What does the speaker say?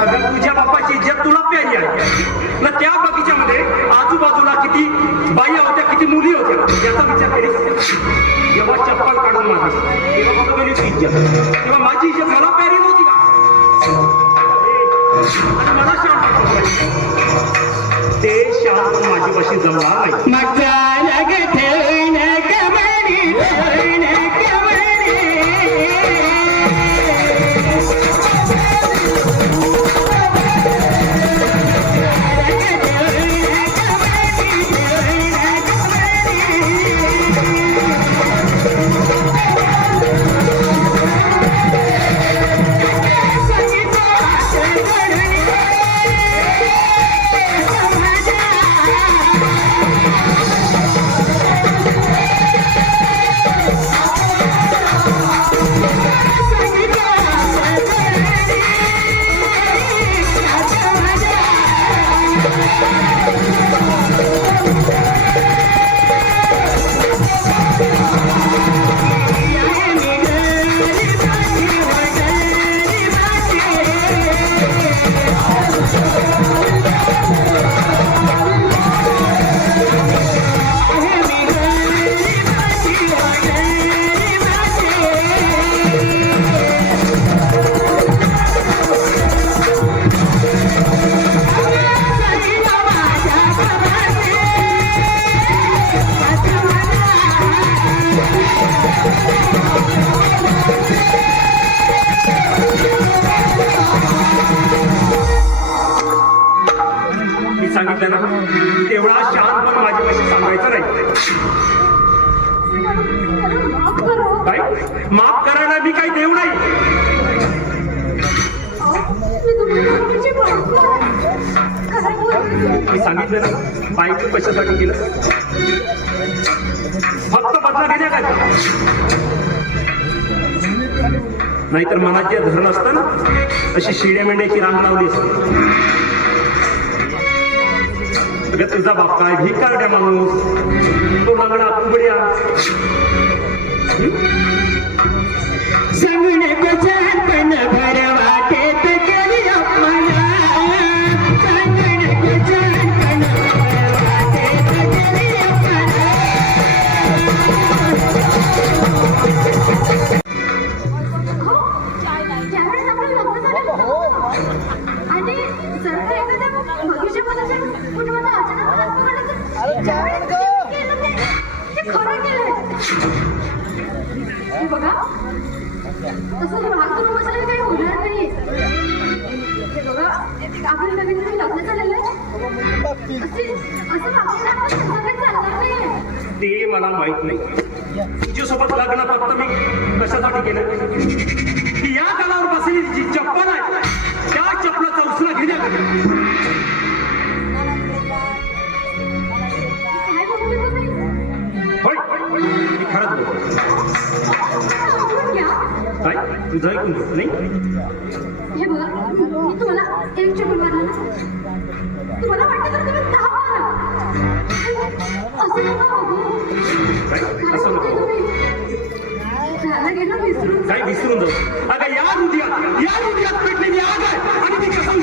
अगं तुझ्या बापाची इज्जत तुला प्यायली आहे ना. त्या बगीच्यामध्ये आजूबाजूला किती बाया होत्या, किती मुली होत्या याचा विचार केलीस? जेव्हा चप्पल काढून मारलीस तेव्हा कुठं गेली ती इज्जत? तेव्हा माझी इज्जत मला प्यारी नव्हती का? आणि मला शांत ते शांत माझ्यापाशी जमला नाही. सांगितलं ना तेवढा शांत पण माझ्यापाशी सांगायचं नाही. काय माफ करायला मी काही देव नाही. मी सांगितलं ना बायको कशासाठी केलं? फक्त बदला घेण्या काय? नाहीतर मनात जे धरण असतं ना अशी शिड्या मेंढ्याची रांग लावली असते. तुझा बाप काय भिकारड्या माणूस, तो मागणा कुबड्या सांगण्याचं छानपण भर वाटेत केली अपमाना. सांगण्याचं छानपण भर वाटेत केली अपमाना. आणि जर का एखाद्या भविष्यामध्ये कुटुंबाला अचानक खरं केलंय बघा. तसं भाग करून बसायला काही होणार नाही. हे बघा आपलं नवीन नवीन लग्न झालेलं आहे, असं वागण्याला काही चालणार नाही. ते मला माहित नाही. तुझ्यासोबत लग्न फक्त मी कशासाठी केलं की या कालावर बसलेली जी चप्पल आहे त्या चप्पलाचा उसरा घेण्यासाठी. होय मी खरंच बोलतो. काय तुझं ऐकून घेत नाही? हे बघा मी तुम्हाला एक चप्पल मारला ना, तुम्हाला वाटतं तर तुम्ही 10 मारा. असं नका बघू. असं नको. काय विसरून जाऊ? अगं या हृदयात पेटलेली आग आहे आणि ती कसं सांग.